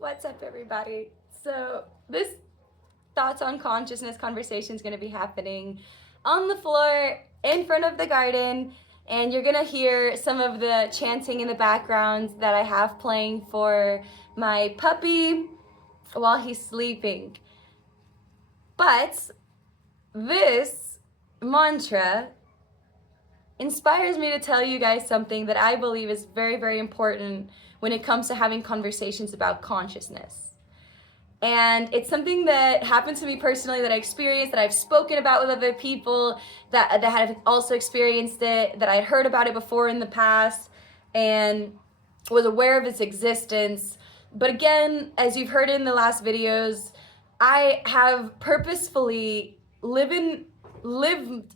What's up, everybody? So this Thoughts on Consciousness conversation is going to be happening on the floor in front of the garden, and you're going to hear some of the chanting in the background that I have playing for my puppy while he's sleeping. But this mantra inspires me to tell you guys something that I believe is very, very important when it comes to having conversations about consciousness. And it's something that happened to me personally, that I experienced, that I've spoken about with other people that have also experienced it, that I had heard about it before in the past and was aware of its existence. But again, as you've heard in the last videos, I have purposefully lived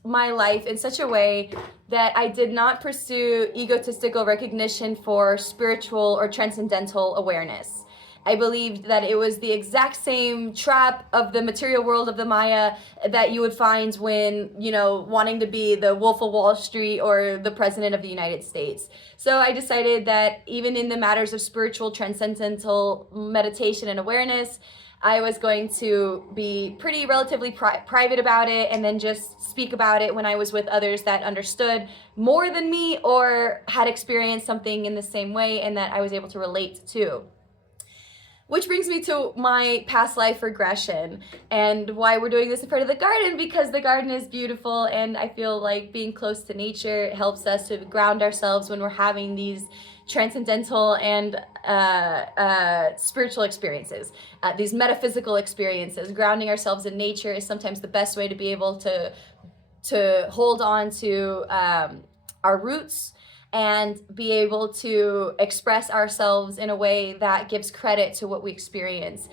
my life in such a way that I did not pursue egotistical recognition for spiritual or transcendental awareness. I believed that it was the exact same trap of the material world of the Maya that you would find when, wanting to be the Wolf of Wall Street or the President of the United States. So I decided that even in the matters of spiritual, transcendental meditation and awareness, I was going to be pretty relatively private about it, and then just speak about it when I was with others that understood more than me or had experienced something in the same way and that I was able to relate to. Which brings me to my past life regression and why we're doing this in front of the garden, because the garden is beautiful and I feel like being close to nature helps us to ground ourselves when we're having these transcendental and spiritual experiences, these metaphysical experiences. Grounding ourselves in nature is sometimes the best way to be able to hold on to our roots and be able to express ourselves in a way that gives credit to what we experience,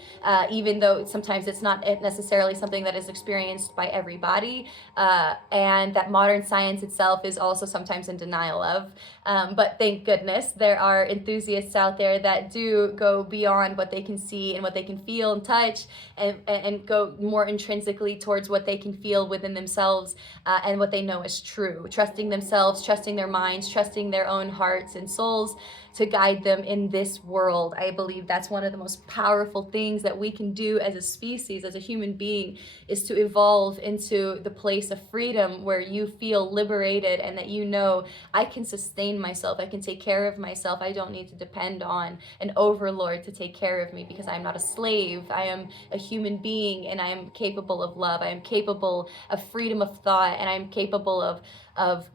even though sometimes it's not necessarily something that is experienced by everybody, and that modern science itself is also sometimes in denial of. But thank goodness there are enthusiasts out there that do go beyond what they can see and what they can feel and touch, and go more intrinsically towards what they can feel within themselves, and what they know is true. Trusting themselves, trusting their minds, trusting their own hearts and souls to guide them in this world. I believe that's one of the most powerful things that we can do as a species, as a human being, is to evolve into the place of freedom where you feel liberated and that I can sustain myself, I can take care of myself, I don't need to depend on an overlord to take care of me, because I'm not a slave. I am a human being and I am capable of love, I am capable of freedom of thought, and I'm capable of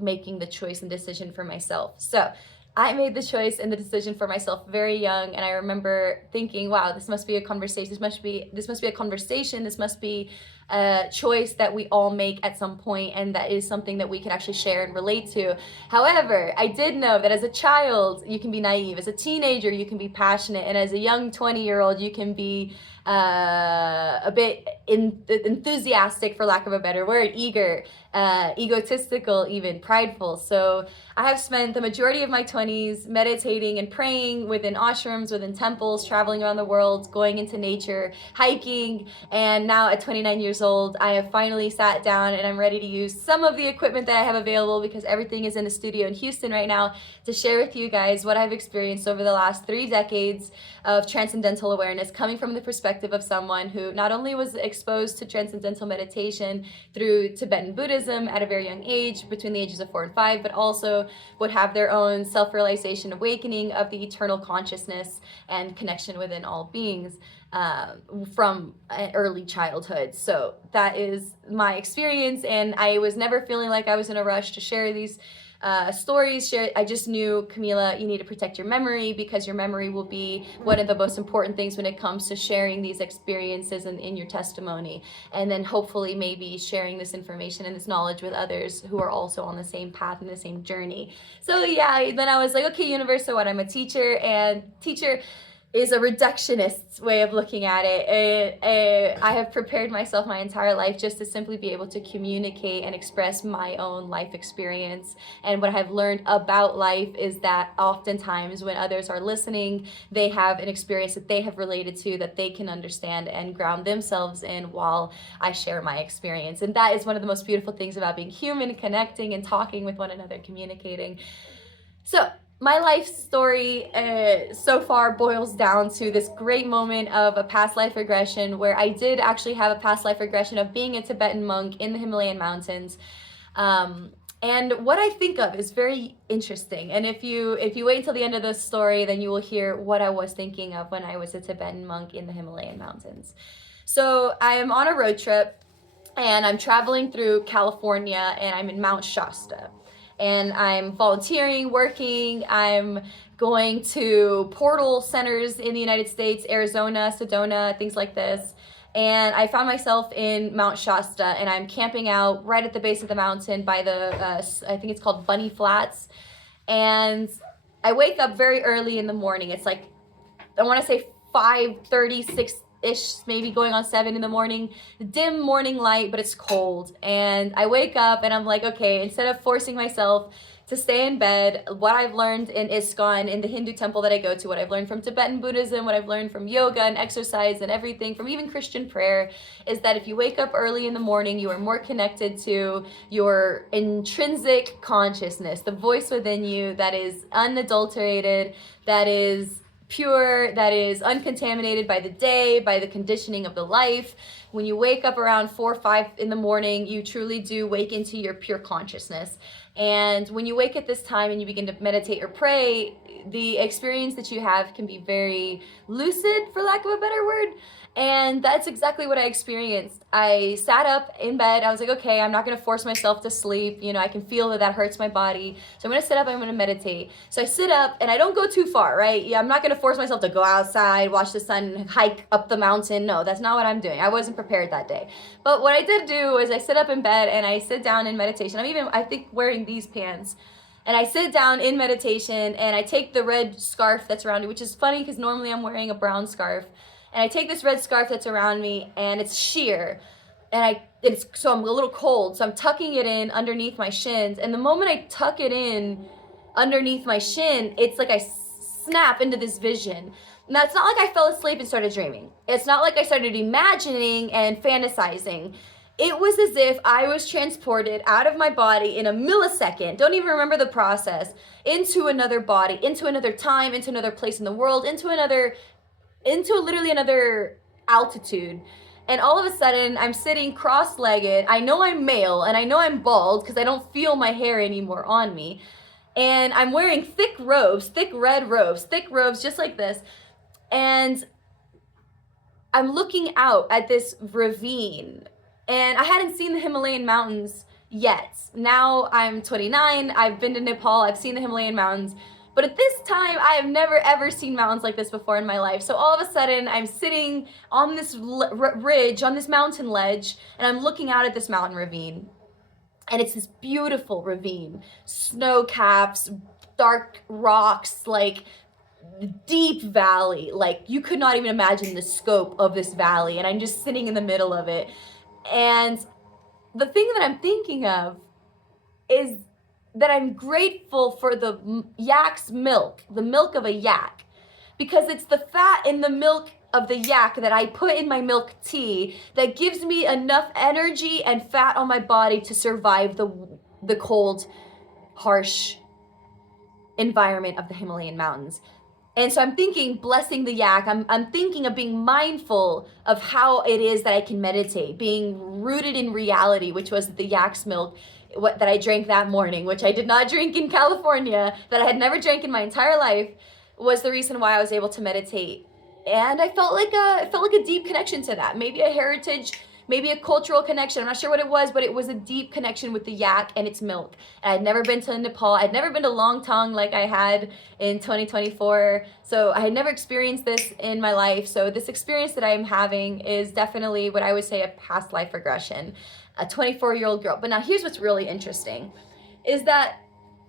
making the choice and decision for myself. So I made the choice and the decision for myself very young, and I remember thinking, wow, this must be a conversation, this must be a conversation, this must be a choice that we all make at some point, and that is something that we can actually share and relate to. However, I did know that as a child, you can be naive, as a teenager, you can be passionate, and as a young 20-year-old, you can be a bit enthusiastic, for lack of a better word, eager, egotistical, even prideful. So I have spent the majority of my 20s meditating and praying within ashrams, within temples, traveling around the world, going into nature, hiking, and now at 29 years old, I have finally sat down and I'm ready to use some of the equipment that I have available, because everything is in the studio in Houston right now, to share with you guys what I've experienced over the last 3 decades of transcendental awareness, coming from the perspective of someone who not only was exposed to transcendental meditation through Tibetan Buddhism at a very young age, between the ages of 4 and 5, but also would have their own self-realization, awakening of the eternal consciousness and connection within all beings from early childhood. So that is my experience, and I was never feeling like I was in a rush to share these stories. I just knew, Camila, you need to protect your memory, because your memory will be one of the most important things when it comes to sharing these experiences in your testimony, and then hopefully maybe sharing this information and this knowledge with others who are also on the same path and the same journey. So yeah, then I was like, okay, universe, so what? I'm a teacher, and teacher is a reductionist way of looking at it. I have prepared myself my entire life just to simply be able to communicate and express my own life experience. And what I've learned about life is that oftentimes when others are listening, they have an experience that they have related to, that they can understand and ground themselves in while I share my experience. And that is one of the most beautiful things about being human, connecting and talking with one another, communicating. So my life story so far boils down to this great moment of a past life regression where I did actually have a past life regression of being a Tibetan monk in the Himalayan mountains. And what I think of is very interesting. And if you wait until the end of the story, then you will hear what I was thinking of when I was a Tibetan monk in the Himalayan mountains. So I am on a road trip and I'm traveling through California and I'm in Mount Shasta. And I'm volunteering, working, I'm going to portal centers in the United States, Arizona, Sedona, things like this. And I found myself in Mount Shasta and I'm camping out right at the base of the mountain by the, I think it's called Bunny Flats. And I wake up very early in the morning. It's like, I want to say 5:36-ish, maybe going on 7 in the morning, dim morning light, but it's cold. And I wake up and I'm like, okay, instead of forcing myself to stay in bed, what I've learned in ISKCON, in the Hindu temple that I go to, what I've learned from Tibetan Buddhism, what I've learned from yoga and exercise and everything, from even Christian prayer, is that if you wake up early in the morning, you are more connected to your intrinsic consciousness, the voice within you that is unadulterated, that is pure, that is uncontaminated by the day, by the conditioning of the life. When you wake up around 4 or 5 in the morning, you truly do wake into your pure consciousness. And when you wake at this time and you begin to meditate or pray, the experience that you have can be very lucid, for lack of a better word. And that's exactly what I experienced. I sat up in bed. I was like, okay, I'm not going to force myself to sleep. You know, I can feel that hurts my body. So I'm going to sit up and I'm going to meditate. So I sit up and I don't go too far, right? Yeah, I'm not going to force myself to go outside, watch the sun, hike up the mountain. No, that's not what I'm doing. I wasn't prepared that day. But what I did do is I sit up in bed and I sit down in meditation. I think, wearing these pants. And I sit down in meditation and I take the red scarf that's around me, which is funny because normally I'm wearing a brown scarf. And I take this red scarf that's around me and it's sheer. And so I'm a little cold. So I'm tucking it in underneath my shins. And the moment I tuck it in underneath my shin, it's like I snap into this vision. Now, it's not like I fell asleep and started dreaming. It's not like I started imagining and fantasizing. It was as if I was transported out of my body in a millisecond, don't even remember the process, into another body, into another time, into another place in the world, into literally another altitude. And all of a sudden, I'm sitting cross-legged. I know I'm male, and I know I'm bald because I don't feel my hair anymore on me. And I'm wearing thick robes, thick red robes, thick robes just like this. And I'm looking out at this ravine. And I hadn't seen the Himalayan mountains yet. Now I'm 29, I've been to Nepal, I've seen the Himalayan mountains. But at this time, I have never ever seen mountains like this before in my life. So all of a sudden, I'm sitting on this ridge, on this mountain ledge, and I'm looking out at this mountain ravine. And it's this beautiful ravine. Snow caps, dark rocks, like deep valley. Like you could not even imagine the scope of this valley. And I'm just sitting in the middle of it. And the thing that I'm thinking of is that I'm grateful for the yak's milk, the milk of a yak, because it's the fat in the milk of the yak that I put in my milk tea that gives me enough energy and fat on my body to survive the cold, harsh environment of the Himalayan mountains. And so I'm thinking, blessing the yak, I'm thinking of being mindful of how it is that I can meditate, being rooted in reality, which was the yak's milk that I drank that morning, which I did not drink in California, that I had never drank in my entire life, was the reason why I was able to meditate. And I felt like a deep connection to that, maybe a heritage, maybe a cultural connection. I'm not sure what it was, but it was a deep connection with the yak and its milk. And I'd never been to Nepal. I'd never been to Longtong like I had in 2024. So I had never experienced this in my life. So this experience that I'm having is definitely what I would say a past life regression, a 24-year-old girl. But now here's what's really interesting, is that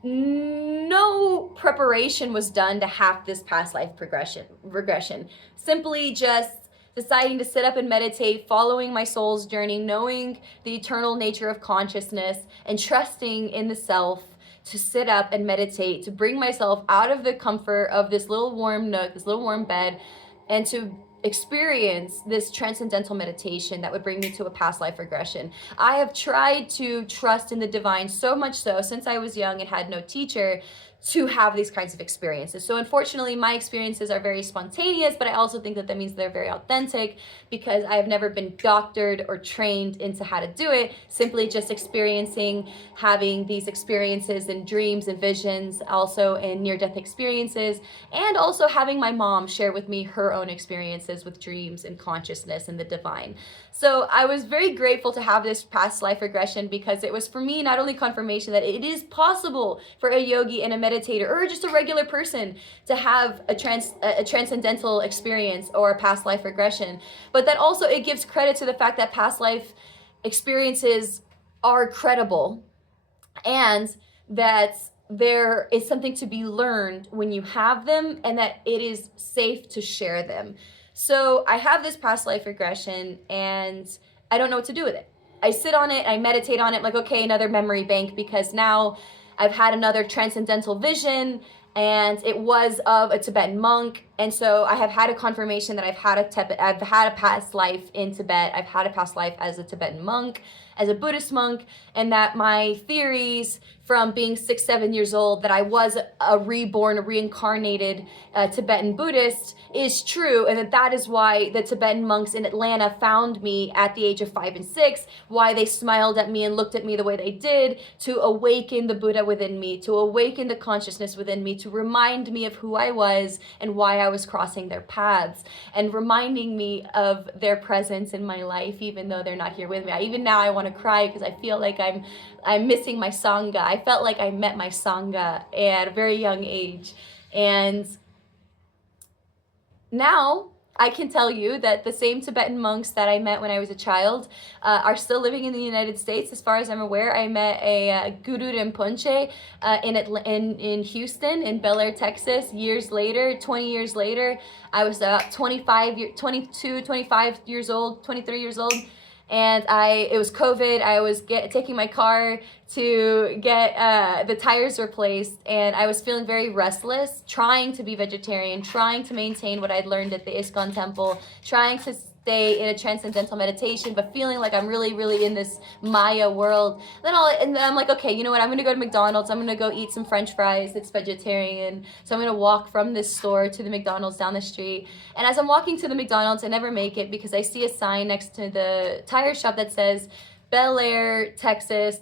no preparation was done to have this past life regression. Simply just deciding to sit up and meditate, following my soul's journey, knowing the eternal nature of consciousness, and trusting in the self to sit up and meditate, to bring myself out of the comfort of this little warm nook, this little warm bed, and to experience this transcendental meditation that would bring me to a past life regression. I have tried to trust in the divine so much so since I was young and had no teacher to have these kinds of experiences. So unfortunately, my experiences are very spontaneous, but I also think that means they're very authentic because I have never been doctored or trained into how to do it, simply just experiencing, having these experiences in dreams and visions, also in near-death experiences, and also having my mom share with me her own experiences with dreams and consciousness and the divine. So I was very grateful to have this past life regression because it was for me not only confirmation that it is possible for a yogi and a meditator or just a regular person to have a transcendental experience or a past life regression, but that also it gives credit to the fact that past life experiences are credible and that there is something to be learned when you have them and that it is safe to share them. So I have this past life regression and I don't know what to do with it. I sit on it, I meditate on it, like, okay, another memory bank, because now I've had another transcendental vision and it was of a Tibetan monk. And so I have had a confirmation that I've had a past life in Tibet. I've had a past life as a Tibetan monk, as a Buddhist monk, and that my theories from being 6, 7 years old that I was a reincarnated Tibetan Buddhist is true, and that is why the Tibetan monks in Atlanta found me at the age of 5 and 6, why they smiled at me and looked at me the way they did, to awaken the Buddha within me, to awaken the consciousness within me, to remind me of who I was and why I was crossing their paths, and reminding me of their presence in my life, even though they're not here with me. Even now I want to cry because I feel like I'm missing my Sangha. I felt like I met my Sangha at a very young age. And now I can tell you that the same Tibetan monks that I met when I was a child are still living in the United States. As far as I'm aware, I met a Guru Rinpoche in Houston, in Bel Air, Texas, years later, 20 years later. I was about 25 years old, 23 years old. And it was COVID. I was taking my car to get the tires replaced, and I was feeling very restless, trying to be vegetarian, trying to maintain what I'd learned at the ISKCON temple, trying to stay in a transcendental meditation, but feeling like I'm really, really in this Maya world. Then I'm like, okay, you know what? I'm gonna go to McDonald's. I'm gonna go eat some French fries. It's vegetarian, so I'm gonna walk from this store to the McDonald's down the street. And as I'm walking to the McDonald's, I never make it because I see a sign next to the tire shop that says Bel Air, Texas,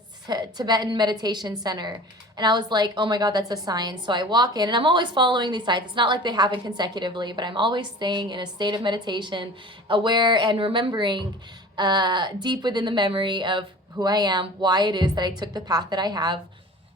Tibetan Meditation Center. And I was like, oh my God, that's a sign. So I walk in, and I'm always following these signs. It's not like they happen consecutively, but I'm always staying in a state of meditation, aware and remembering deep within the memory of who I am, why it is that I took the path that I have.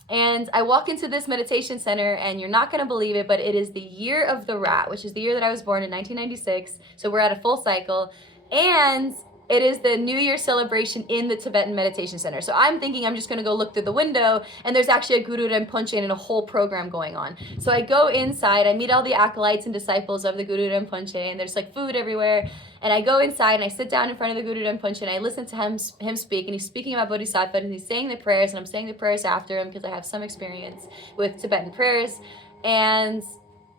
And I walk into this meditation center, and you're not going to believe it, but it is the year of the rat, which is the year that I was born in 1996. So we're at a full cycle. And it is the New Year celebration in the Tibetan Meditation Center. So I'm thinking I'm just gonna go look through the window, and there's actually a Guru Rinpoche and a whole program going on. So I go inside, I meet all the acolytes and disciples of the Guru Rinpoche, and there's like food everywhere. And I go inside and I sit down in front of the Guru Rinpoche and I listen to him speak, and he's speaking about Bodhisattva, and he's saying the prayers, and I'm saying the prayers after him because I have some experience with Tibetan prayers. And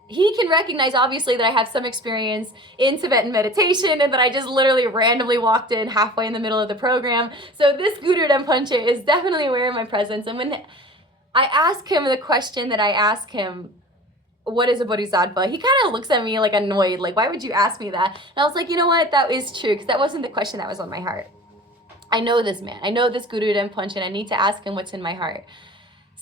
he can recognize, obviously, that I have some experience in Tibetan meditation and that I just literally randomly walked in halfway in the middle of the program. So this Guru Rinpoche is definitely aware of my presence. And when I ask him the question that I ask him, what is a bodhisattva? He kind of looks at me like annoyed, like, why would you ask me that? And I was like, you know what? That is true, because that wasn't the question that was on my heart. I know this man. I know this Guru Rinpoche, and I need to ask him what's in my heart.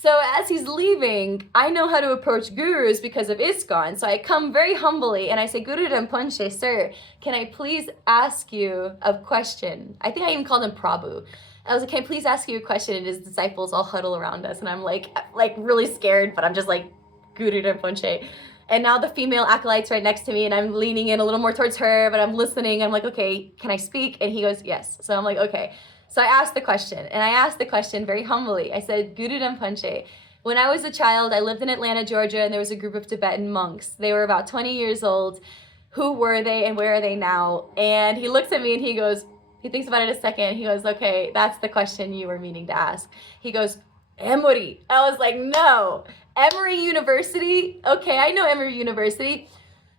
So as he's leaving, I know how to approach gurus because of ISKCON. So I come very humbly and I say, Guru Rinpoche, sir, can I please ask you a question? I think I even called him Prabhu. I was like, can I please ask you a question? And his disciples all huddle around us. And I'm like really scared, but I'm just like, Guru Rinpoche. And now the female acolyte's right next to me, and I'm leaning in a little more towards her, but I'm listening. I'm like, okay, can I speak? And he goes, yes. So I'm like, okay. So I asked the question, and I asked the question very humbly. I said, Guru Rinpoche, when I was a child, I lived in Atlanta, Georgia, and there was a group of Tibetan monks. They were about 20 years old. Who were they and where are they now? And he looks at me and he goes, he thinks about it a second. He goes, okay, that's the question you were meaning to ask. He goes, Emory. I was like, no. Emory University? Okay, I know Emory University.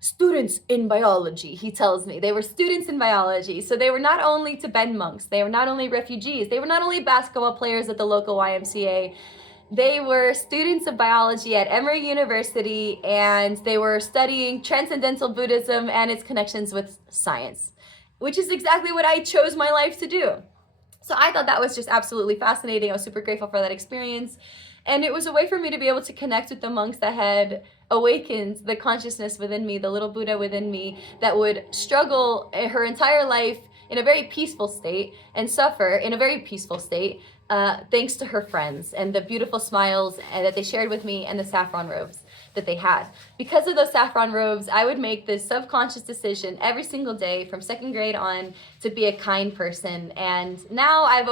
students in biology, he tells me. They were students in biology. So they were not only Tibetan monks, they were not only refugees, they were not only basketball players at the local YMCA, they were students of biology at Emory University, and they were studying transcendental Buddhism and its connections with science, which is exactly what I chose my life to do. So I thought that was just absolutely fascinating. I was super grateful for that experience. And it was a way for me to be able to connect with the monks that had awakened the consciousness within me, the little Buddha within me, that would struggle her entire life in a very peaceful state and suffer in a very peaceful state, thanks to her friends and the beautiful smiles that they shared with me and the saffron robes that they had. Because of those saffron robes, I would make this subconscious decision every single day from second grade on to be a kind person. And now I've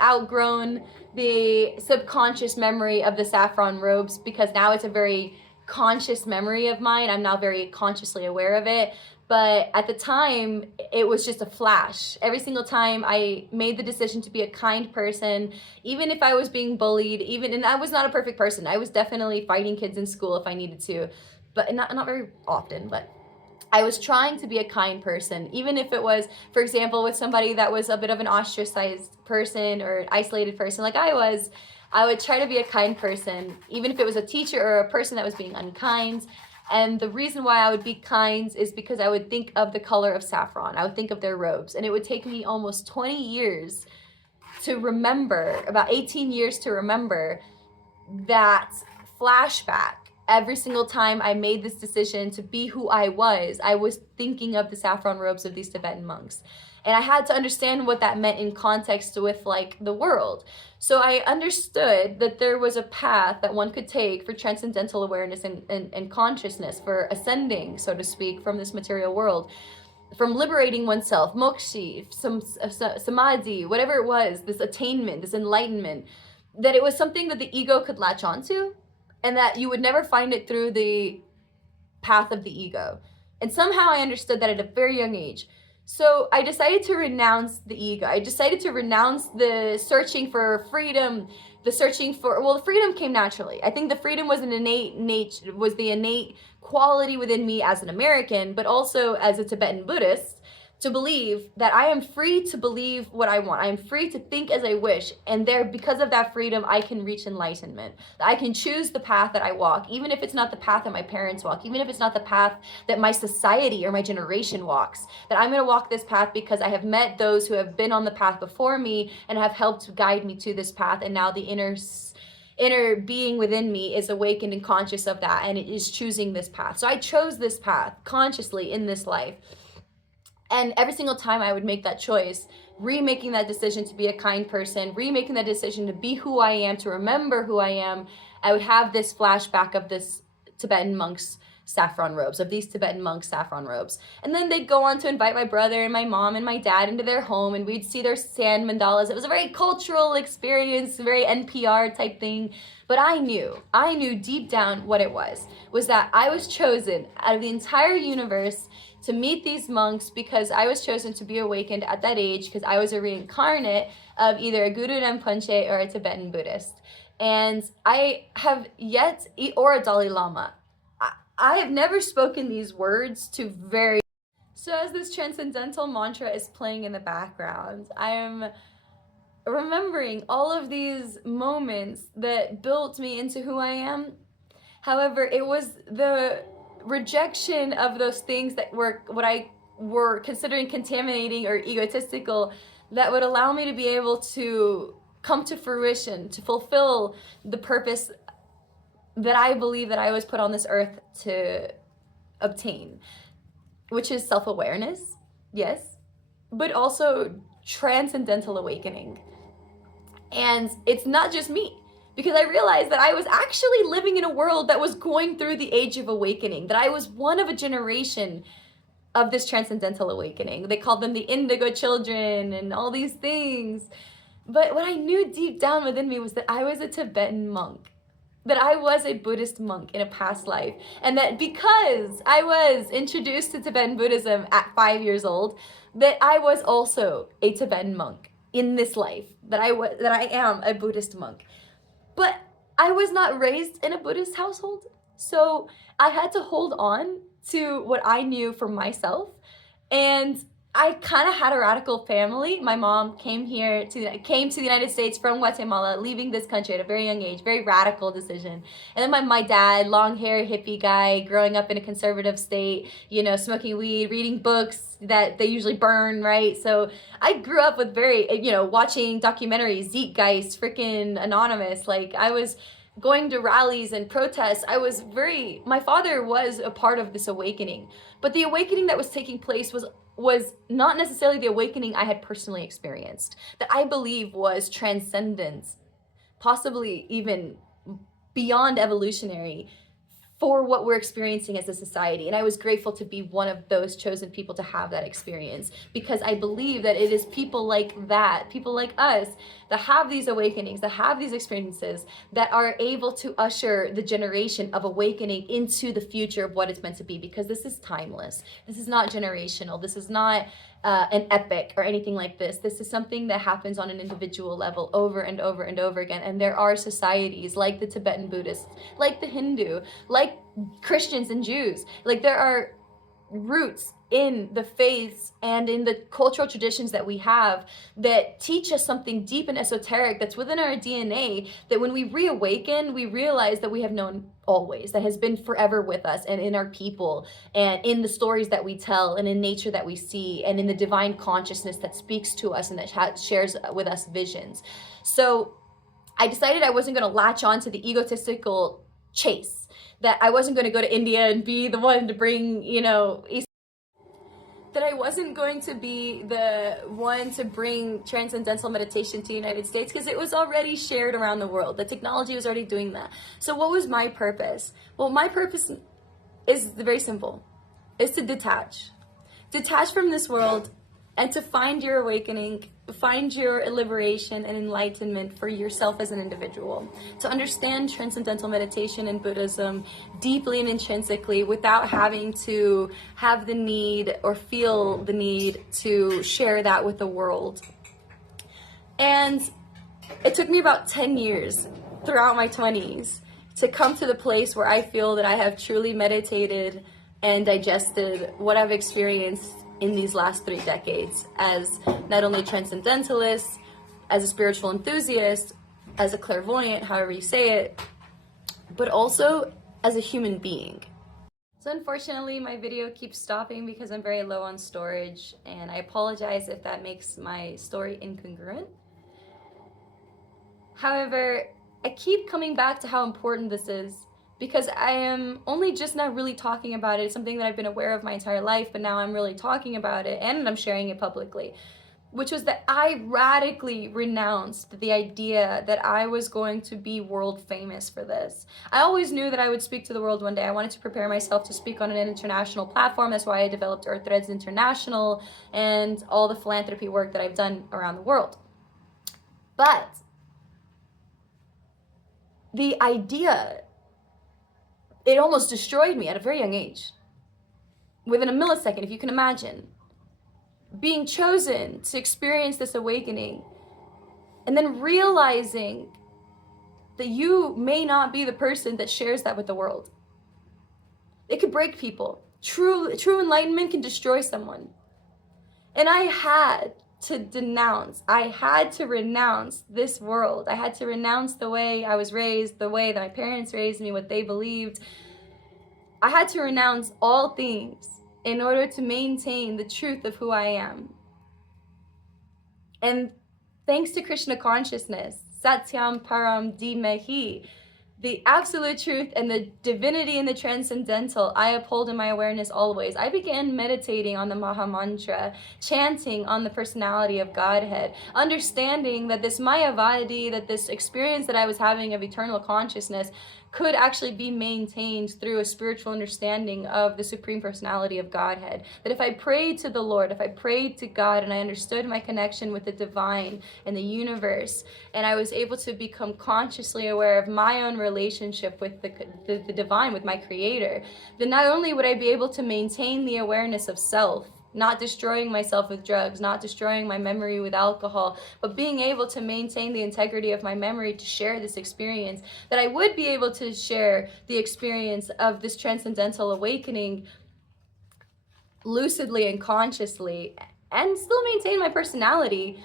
outgrown the subconscious memory of the saffron robes, because now it's a very conscious memory of mine. I'm now very consciously aware of it. But at the time, it was just a flash. Every single time I made the decision to be a kind person, even if I was being bullied, and I was not a perfect person. I was definitely fighting kids in school if I needed to, but not very often, but I was trying to be a kind person, even if it was, for example, with somebody that was a bit of an ostracized person or isolated person like I would try to be a kind person, even if it was a teacher or a person that was being unkind. And the reason why I would be kind is because I would think of the color of saffron. I would think of their robes. And it would take me almost 20 years to remember, about 18 years to remember that flashback. Every single time I made this decision to be who I was thinking of the saffron robes of these Tibetan monks. And I had to understand what that meant in context with like the world. So I understood that there was a path that one could take for transcendental awareness and consciousness, for ascending, so to speak, from this material world, from liberating oneself, mokshi, some samadhi, whatever it was, this attainment, this enlightenment, that it was something that the ego could latch onto, and that you would never find it through the path of the ego. And somehow I understood that at a very young age. So I decided to renounce the ego. I decided to renounce the searching for freedom, the freedom came naturally. I think the freedom was the innate quality within me as an American, but also as a Tibetan Buddhist, to believe that I am free to believe what I want. I am free to think as I wish. And because of that freedom, I can reach enlightenment. I can choose the path that I walk, even if it's not the path that my parents walk, even if it's not the path that my society or my generation walks, that I'm going to walk this path because I have met those who have been on the path before me and have helped guide me to this path. And now the inner being within me is awakened and conscious of that, and it is choosing this path. So I chose this path consciously in this life. And every single time I would make that choice, remaking that decision to be a kind person, remaking that decision to be who I am, to remember who I am, I would have this flashback of this Tibetan monk's saffron robes, of these Tibetan monks' saffron robes. And then they'd go on to invite my brother and my mom and my dad into their home, and we'd see their sand mandalas. It was a very cultural experience, very NPR type thing. But I knew deep down what it was that I was chosen out of the entire universe to meet these monks, because I was chosen to be awakened at that age, because I was a reincarnate of either a Guru Rinpoche or a Tibetan Buddhist. And I have yet, or a Dalai Lama. I have never spoken these words to very... So as this transcendental mantra is playing in the background, I am remembering all of these moments that built me into who I am. However, it was the rejection of those things that were what I were considering contaminating or egotistical that would allow me to be able to come to fruition, to fulfill the purpose that I believe that I was put on this earth to obtain, which is self-awareness, yes, but also transcendental awakening. And it's not just me, because I realized that I was actually living in a world that was going through the age of awakening, that I was one of a generation of this transcendental awakening. They called them the indigo children and all these things. But what I knew deep down within me was that I was a Tibetan monk, that I was a Buddhist monk in a past life, and that because I was introduced to Tibetan Buddhism at 5 years old, that I was also a Tibetan monk in this life, that I am a Buddhist monk. But I was not raised in a Buddhist household, so I had to hold on to what I knew for myself. And I kind of had a radical family. My mom came to the United States from Guatemala, leaving this country at a very young age, very radical decision. And then my dad, long hair hippie guy, growing up in a conservative state, you know, smoking weed, reading books that they usually burn, right? So I grew up with very, you know, watching documentaries, Zeitgeist, freaking Anonymous. Like, I was going to rallies and protests. My father was a part of this awakening, but the awakening that was taking place was not necessarily the awakening I had personally experienced, that I believe was transcendent, possibly even beyond evolutionary, for what we're experiencing as a society. And I was grateful to be one of those chosen people to have that experience, because I believe that it is people like that, people like us, that have these awakenings, that have these experiences, that are able to usher the generation of awakening into the future of what it's meant to be, because this is timeless. This is not generational. This is not an epic or anything like this. This is something that happens on an individual level over and over and over again. And there are societies like the Tibetan Buddhists, like the Hindu, like Christians and Jews. Like, there are roots in the faiths and in the cultural traditions that we have that teach us something deep and esoteric that's within our DNA, that when we reawaken, we realize that we have known always, that has been forever with us and in our people and in the stories that we tell and in nature that we see and in the divine consciousness that speaks to us and that shares with us visions. So I decided I wasn't going to latch on to the egotistical chase, that I wasn't going to go to India and be the one to bring, you know, that I wasn't going to be the one to bring transcendental meditation to the United States, because it was already shared around the world. The technology was already doing that. So what was my purpose? Well, my purpose is very simple. It's to detach. Detach from this world and to find your awakening, find your liberation and enlightenment for yourself as an individual. To understand transcendental meditation and Buddhism deeply and intrinsically without having to have the need or feel the need to share that with the world. And it took me about 10 years throughout my 20s to come to the place where I feel that I have truly meditated and digested what I've experienced in these last 3 decades as not only a transcendentalist, as a spiritual enthusiast, as a clairvoyant, however you say it, but also as a human being. So unfortunately, my video keeps stopping because I'm very low on storage, and I apologize if that makes my story incongruent. However, I keep coming back to how important this is, because I am only just now really talking about it. It's something that I've been aware of my entire life, but now I'm really talking about it and I'm sharing it publicly, which was that I radically renounced the idea that I was going to be world famous for this. I always knew that I would speak to the world one day. I wanted to prepare myself to speak on an international platform. That's why I developed Earth Threads International and all the philanthropy work that I've done around the world. But the idea, it almost destroyed me at a very young age. Within a millisecond, if you can imagine. Being chosen to experience this awakening and then realizing that you may not be the person that shares that with the world. It could break people. True enlightenment can destroy someone. And I had to renounce this world. I had to renounce the way I was raised, the way that my parents raised me, what they believed. I had to renounce all things in order to maintain the truth of who I am. And thanks to Krishna consciousness, Satyam Param Dhimahi, the absolute truth and the divinity and the transcendental, I uphold in my awareness always. I began meditating on the Maha Mantra, chanting on the personality of Godhead, understanding that this Mayavadi, that this experience that I was having of eternal consciousness could actually be maintained through a spiritual understanding of the Supreme Personality of Godhead. That if I prayed to the Lord, if I prayed to God and I understood my connection with the divine and the universe, and I was able to become consciously aware of my own relationship with the divine, with my creator, then not only would I be able to maintain the awareness of self, not destroying myself with drugs, not destroying my memory with alcohol, but being able to maintain the integrity of my memory to share this experience, that I would be able to share the experience of this transcendental awakening lucidly and consciously and still maintain my personality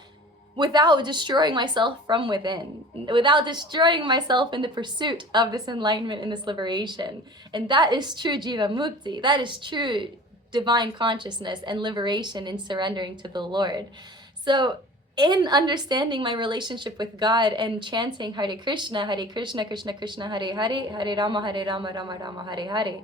without destroying myself from within, without destroying myself in the pursuit of this enlightenment and this liberation. And that is true Jiva Mukti. That is true divine consciousness and liberation in surrendering to the Lord. So in understanding my relationship with God and chanting Hare Krishna, Krishna Krishna, Hare Hare, Hare Rama, Rama Rama, Hare Hare,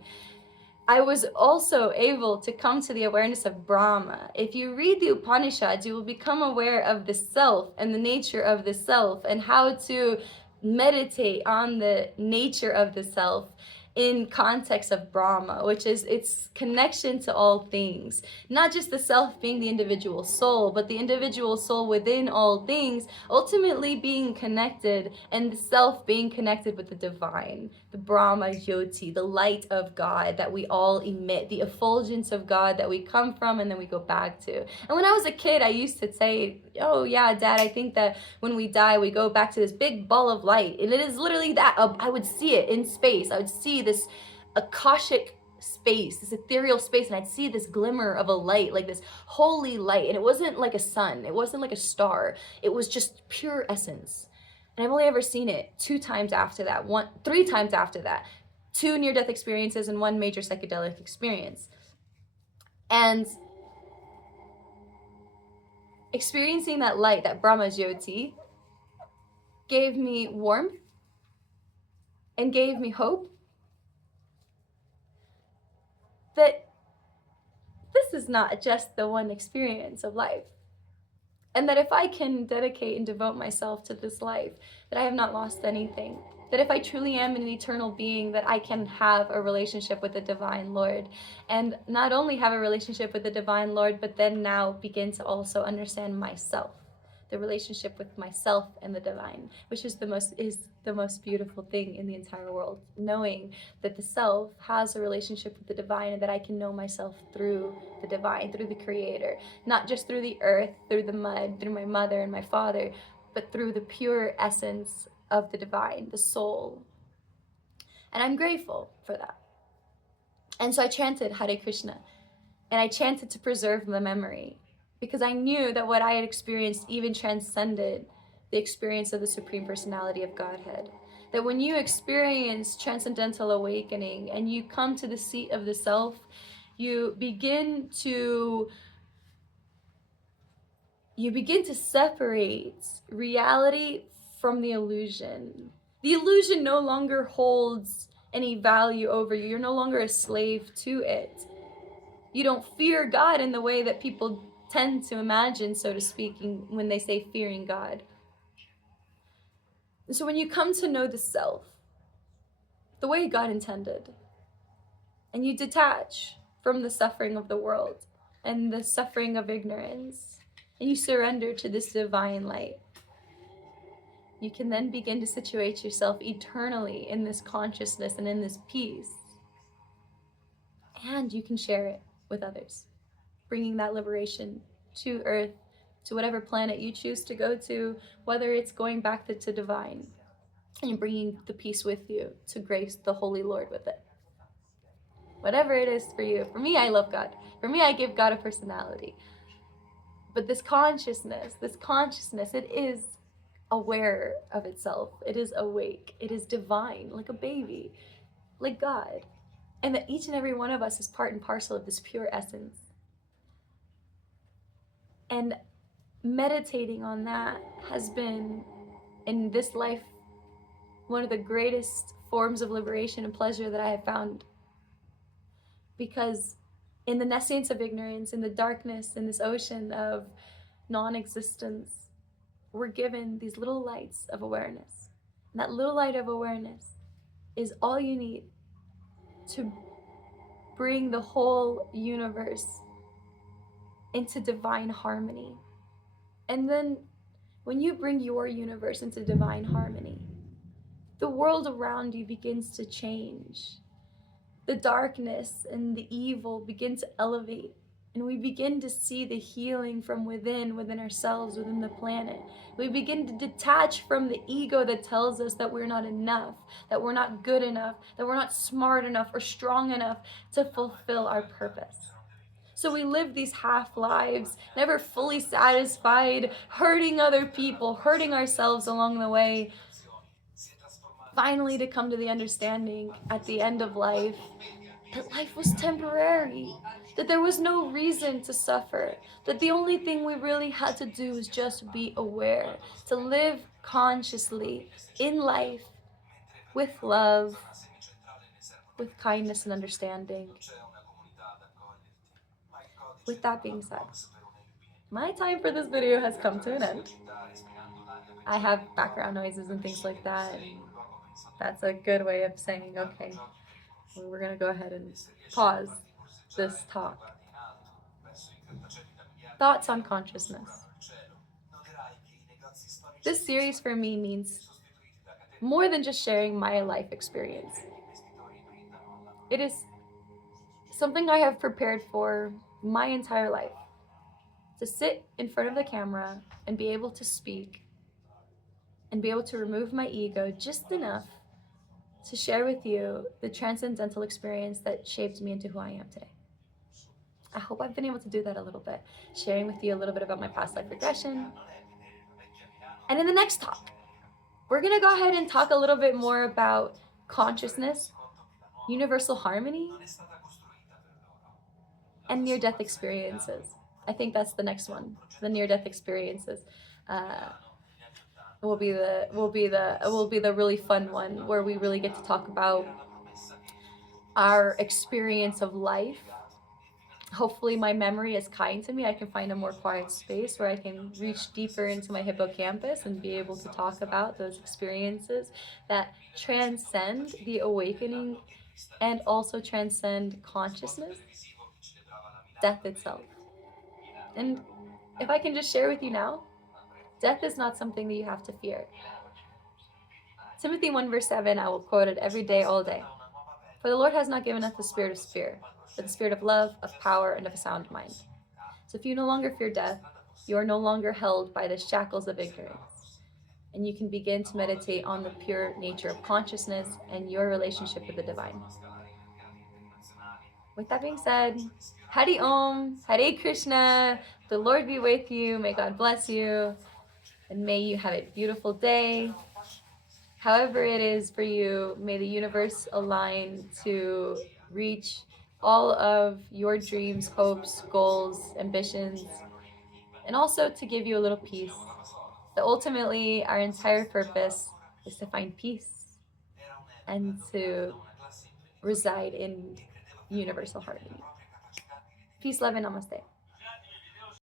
I was also able to come to the awareness of Brahma. If you read the Upanishads, you will become aware of the self and the nature of the self and how to meditate on the nature of the self in context of Brahma, which is its connection to all things. Not just the self being the individual soul, but the individual soul within all things, ultimately being connected, and the self being connected with the divine, the Brahma Jyoti, the light of God that we all emit, the effulgence of God that we come from and then we go back to. And when I was a kid, I used to say, oh yeah, Dad, I think that when we die, we go back to this big ball of light. And it is literally that. I would see it in space. I would see this Akashic space, this ethereal space, and I'd see this glimmer of a light, like this holy light. And it wasn't like a sun. It wasn't like a star. It was just pure essence. And I've only ever seen it 2 times after that, 3 times after that. 2 near-death experiences and 1 major psychedelic experience. And experiencing that light, that Brahma Jyoti, gave me warmth and gave me hope that this is not just the one experience of life. And that if I can dedicate and devote myself to this life, that I have not lost anything. That if I truly am an eternal being, that I can have a relationship with the Divine Lord. And not only have a relationship with the Divine Lord, but then now begin to also understand myself. The relationship with myself and the divine, which is the most beautiful thing in the entire world. Knowing that the self has a relationship with the divine and that I can know myself through the divine, through the creator. Not just through the earth, through the mud, through my mother and my father, but through the pure essence of the divine, the soul. And I'm grateful for that. And so I chanted Hare Krishna. And I chanted to preserve the memory, because I knew that what I had experienced even transcended the experience of the Supreme Personality of Godhead. That when you experience transcendental awakening and you come to the seat of the self, you begin to separate reality from the illusion. The illusion no longer holds any value over you. You're no longer a slave to it. You don't fear God in the way that people tend to imagine, so to speak, when they say fearing God. So when you come to know the self, the way God intended, and you detach from the suffering of the world and the suffering of ignorance, and you surrender to this divine light, you can then begin to situate yourself eternally in this consciousness and in this peace. And you can share it with others, bringing that liberation to Earth, to whatever planet you choose to go to, whether it's going back to divine, and bringing the peace with you to grace the Holy Lord with it. Whatever it is for you. For me, I love God. For me, I give God a personality. But this consciousness, it is aware of itself. It is awake. It is divine, like a baby, like God. And that each and every one of us is part and parcel of this pure essence. And meditating on that has been, in this life, one of the greatest forms of liberation and pleasure that I have found. Because in the nescience of ignorance, in the darkness, in this ocean of non-existence, we're given these little lights of awareness. And that little light of awareness is all you need to bring the whole universe into divine harmony. And then when you bring your universe into divine harmony, the world around you begins to change. The darkness and the evil begin to elevate, and we begin to see the healing from within ourselves, within the planet. We begin to detach from the ego that tells us that we're not enough, that we're not good enough, that we're not smart enough or strong enough to fulfill our purpose. So we live these half lives, never fully satisfied, hurting other people, hurting ourselves along the way, finally to come to the understanding at the end of life that life was temporary, that there was no reason to suffer, that the only thing we really had to do was just be aware, to live consciously in life with love, with kindness and understanding. With that being said, my time for this video has come to an end. I have background noises and things like that. That's a good way of saying, okay, we're gonna go ahead and pause this talk. Thoughts on consciousness. This series for me means more than just sharing my life experience. It is something I have prepared for my entire life. To sit in front of the camera and be able to speak and be able to remove my ego just enough to share with you the transcendental experience that shaped me into who I am today. I hope I've been able to do that a little bit, sharing with you a little bit about my past life regression. And in the next talk, we're gonna go ahead and talk a little bit more about consciousness, universal harmony, and near-death experiences. I think that's the next one. The near-death experiences will be the really fun one, where we really get to talk about our experience of life. Hopefully my memory is kind to me. I can find a more quiet space where I can reach deeper into my hippocampus and be able to talk about those experiences that transcend the awakening and also transcend consciousness, death itself. And if I can just share with you now, death is not something that you have to fear. Timothy 1 verse 7, I will quote it every day, all day. For the Lord has not given us the spirit of fear, but the spirit of love, of power, and of a sound mind. So if you no longer fear death, you are no longer held by the shackles of ignorance. And you can begin to meditate on the pure nature of consciousness and your relationship with the divine. With that being said, Hari Om, Hare Krishna, the Lord be with you, may God bless you, and may you have a beautiful day. However it is for you, may the universe align to reach all of your dreams, hopes, goals, ambitions, and also to give you a little peace. That ultimately our entire purpose is to find peace and to reside in universal harmony. Peace, love, and namaste.